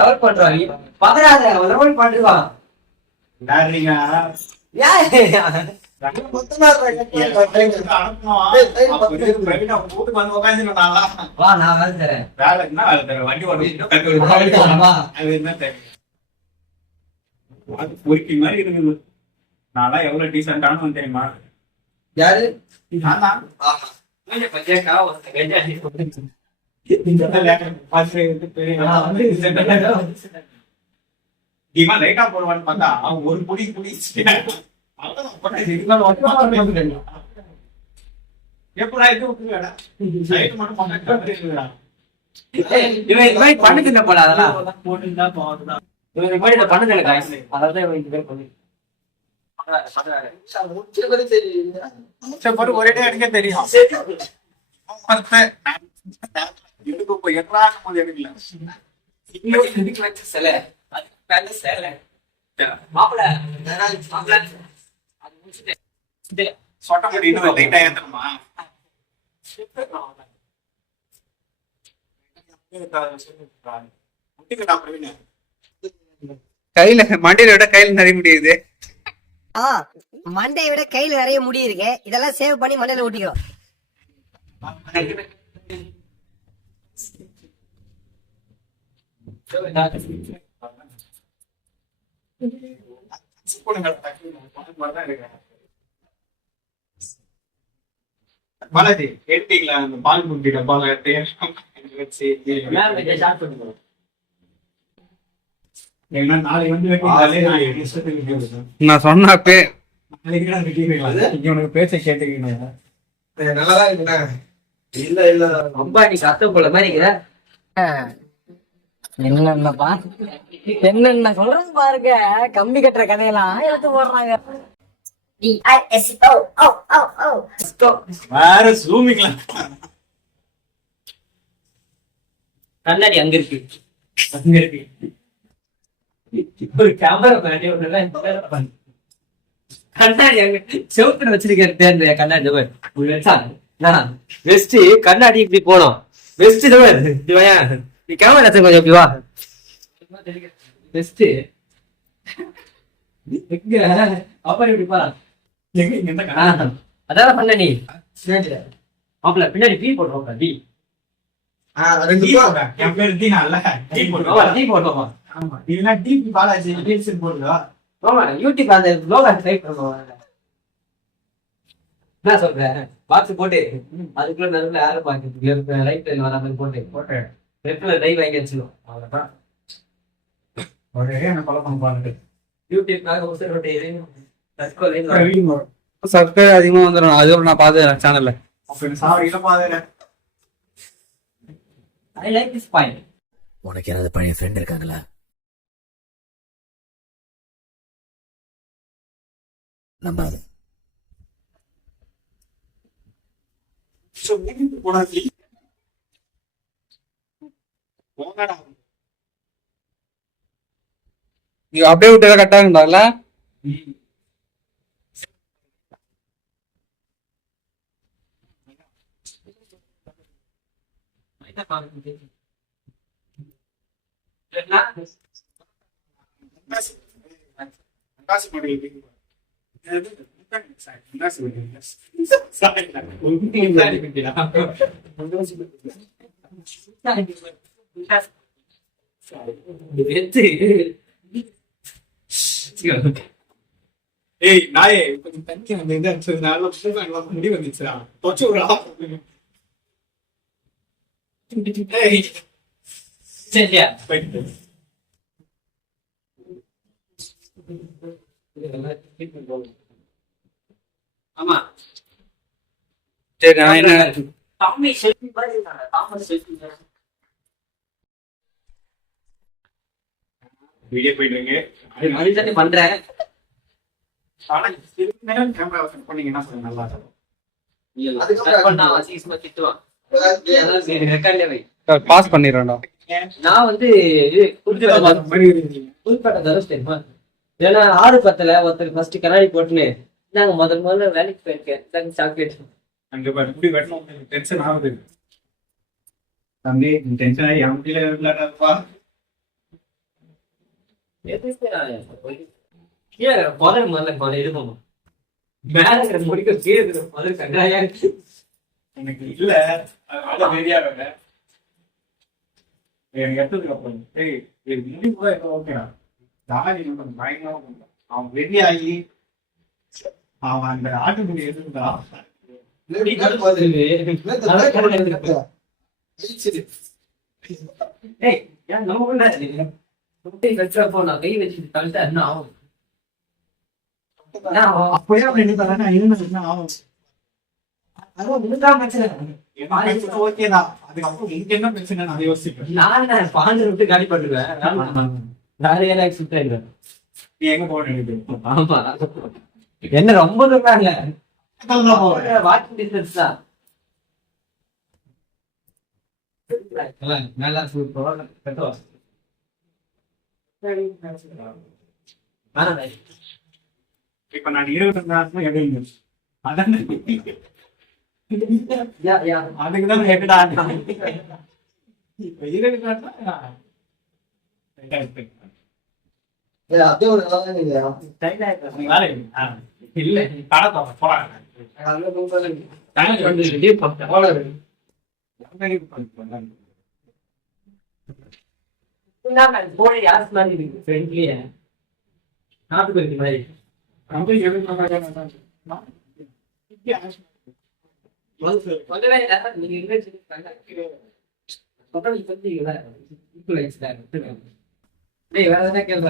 Doubt பண்றாங்க பதறாத doubt பண்ணிடுவான் யாருங்க வா நான் வேலை தரேன் வண்டி பொறுக்கி மாதிரி இருக்குது. நான் எவ்வளவு டீசென்டானு தெரியுமா? யாரு லைட்டா போடுவான்னு பார்த்தா அவன் ஒரு புடி எப்படா இது பண்ணதில்லை போல அதெல்லாம் பண்ணதில்லை காசு அதான் ஒரே எனக்கு தெரியும். கையில மண்டையில விட கையில நிறைய முடியுது. மண்டையை விட கையில நிறைய முடி இருக்கு. இதெல்லாம் சேவ் பண்ணி மண்டையில ஊட்டிக்கோ. பாலாஜி எடுத்தீங்களா அந்த பால் குட்டி டப்பால நாளைக்கு வந்து நான் சொன்னப்பே உனக்கு பேச்ச கேட்டுக்கீங்க. நல்லாதான் இருக்குண்ணா. இல்ல இல்ல அம்பானி சத்த போல மாதிரி இருக்கிற. என்னென்னப்பா என்னென்ன சொல்றது பாருங்க. கம்பி கட்டுற கதையெல்லாம் எடுத்து போடுறாங்க. வேற ஜூமிங்ல கண்ணாடி அங்க இருக்கு அங்க இருக்கு. ஒரு கேமரா கண்ணாடி அங்க செவத்துல வச்சிருக்க கண்ணாடி வெஸ்ட் கண்ணாடி இப்படி போனோம். வெஸ்ட் நீ கேமரா கொஞ்சம் எப்படி வா வெஸ்ட் அப்புறம் இப்படி போறான். அதான் பண்ண நீ மாப்பிள்ள பின்னாடி டீ போடுறோம். டீ என் பேரு தீனா டீ போடுவோம். ஆமா இல்லைன்னா டிபி பாலாஜி போடுவா. ஆமா யூடியூப் அந்த லோகோ டைப் பண்ணுவோம். என்ன சொல்றேன் பாக்ஸ் போட்டு அதுக்குள்ள நடுவில் யாரை பாக்குறது ரைட் வர மாதிரி போட்டு லெஃப்ட்ல டைவ் வாங்கி வச்சிடும். அவ்வளவுதான் ஒரே என்ன பழக்கம் பாருங்க. யூடியூப்காக சப்ஸ்கிரைப் அதிகமா வந்துடும். அதுவும் நான் பார்த்தேன் சேனல்ல. I like this point. உனக்கு யாராவது பழைய ஃப்ரெண்ட் இருக்காங்களா? நம்பாது. நீ அப்படியே விட்டு கரெக்டா இருந்தால ஏய் நாயே கொஞ்சம் தண்ணி வந்து முடி வந்துச்சுடா. தொச்சு விடா. சரியா ஆமா சரி நான் என்ன டாமி செல்ஃபி மாதிரி இருக்காங்க. தாமஸ் செல்ஃபி வீடியோ போயிட்டு இருக்கு. அது பண்றேன். கேமரா பண்ணீங்கன்னா நல்லா பாஸ் பண்ணிடுறேன்டா. நான் வந்து புதுப்பேட்டை தனுஷ் தெரியுமா? ஏன்னா 6-10 ஒருத்தர் ஃபர்ஸ்ட் கண்ணாடி போட்டுன்னு நாங்க முதல்ல வேலைக்கு போயிருக்கேன். சாக்லேட் அங்க இப்படி வெட்டணும். டென்ஷன் ஆகுது தம்பி. டென்ஷன் ஆகி என் முடியல. கீழே புதர் முதல்ல புதர் இருக்கும் மேல இருக்கிற முடிக்க கீழே இருக்கிற புதர் கண்டாயா இருக்கு. எனக்கு இல்ல அதனால வெறியாகல எனக்கு எடுத்ததுக்கு அப்புறம் ஏய் இது முடிவு கூட ஓகேடா தாடி கொஞ்சம் பயங்கரமா பண்றான். அவன் வெறியாகி அவன் அந்த ஆட்டுக்குடி எதிர்ந்தா ஏய் ஏன் நம்ம பண்ண போனா கை வச்சு தள்ளிட்டா என்ன ஆகும்? அப்பயே அவன் என்ன தரானா என்ன ஆகும் ஓகேதான். அதுக்கப்புறம் எனக்கு என்ன பிரச்சனை அதை யோசிப்பேன். நான் பாஞ்சு விட்டு காலி பண்ணுவேன். வேற சுத்தாயிடுவேன். நீ எங்க போக நினைக்கிறேன்? ஆமா என்ன ரொம்ப தூரம் இல்ல, வாக்கிங் டிஸ்டன்ஸ் தான். நல்லா சூப்பர் கட்டுவா. இப்ப நான் 20 நேரத்துல எடுங்க அதான் அதுக்குதான் ஹெட்டா இப்ப 20 நேரத்துல இல்ல கடை போறாங்க நாட்டுப்பருத்தி மாதிரி வேற எதனா கேள்வி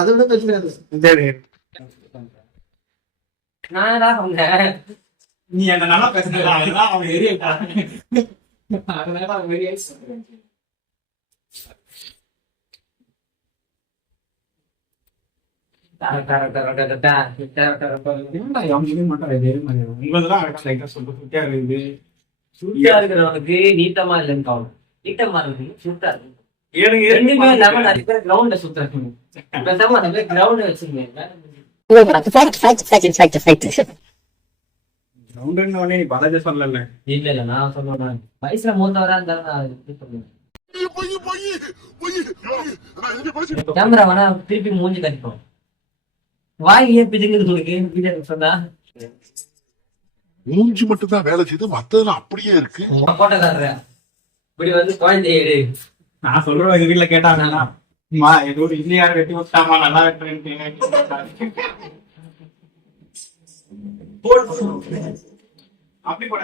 அதை விட பிரச்சனை நான் தான் சொன்னேன். நீ அந்த நல்லா பேசுனா அவன் எரியிட்டான். அதனால அவன் வெளியே சொல்றேன். சுட்டா இருக்கிறவனுக்கு நீட்டமா இல்லைன்னு காணும், நீட்டமா இருக்கு சுட்டா இருக்கு. ரெண்டுமே இல்லாம நிறைய பேர் கிரவுண்ட சுத்துறாங்க. பேசாம நிறைய கிரவுண்ட் வச்சிருக்கேன். நீ பலஜ சொல்லல. இல்ல இல்ல நான் சொல்லுவேன், வயசுல மூத்தவரா இருந்தாலும் நான் இது பண்ணுவேன். கேமரா வேணா திருப்பி மூஞ்சி கட்டிப்போம். வாய் ஏன் பிதுங்குது உங்களுக்கு சொன்னா? மூஞ்சி மட்டும் தான் வேலை செய்து மத்ததெல்லாம் அப்படியே இருக்கு. போட்டோ காட்டுறேன். இப்படி வந்து குழந்தைய எடு. நான் சொல்றேன் எங்க வீட்டுல கேட்டாங்கன்னா ஏதோ ஒரு இல்லையாரு வெட்டி விட்டாமா நல்லா வெட்டுறேன் அப்படி கூட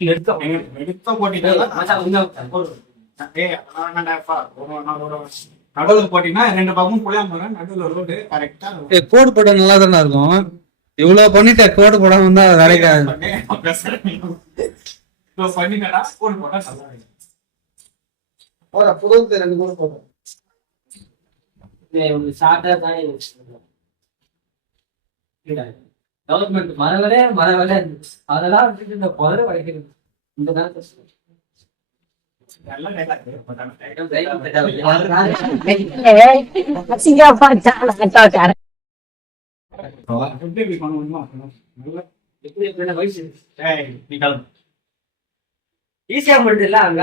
எடுத்த நடுவில் போட்டீங்கன்னா 2 பக்கமும் புளியாம நடுவில் ரோடு கரெக்டா கோடு போட நல்லா தானே இருக்கும். இவ்வளவு பண்ணிட்ட கோடு போடாம இருந்தா வேலைக்கு பண்ணிட்டா கோடு போட்டா நல்லா இருக்கும். புதத்து 2 கோடு போடும். கவர்மெண்ட் மரவரே அதெல்லாம் விட்டுட்டு இந்த புதரை வளைக்கிறது இந்த தான் கஷ்டம். ஈஸியா மட்டும் இல்ல அங்க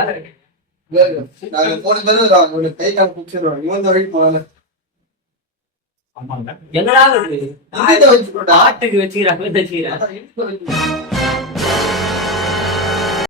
என்னடா ஆட்டுக்கு வச்சுக்கிறாங்க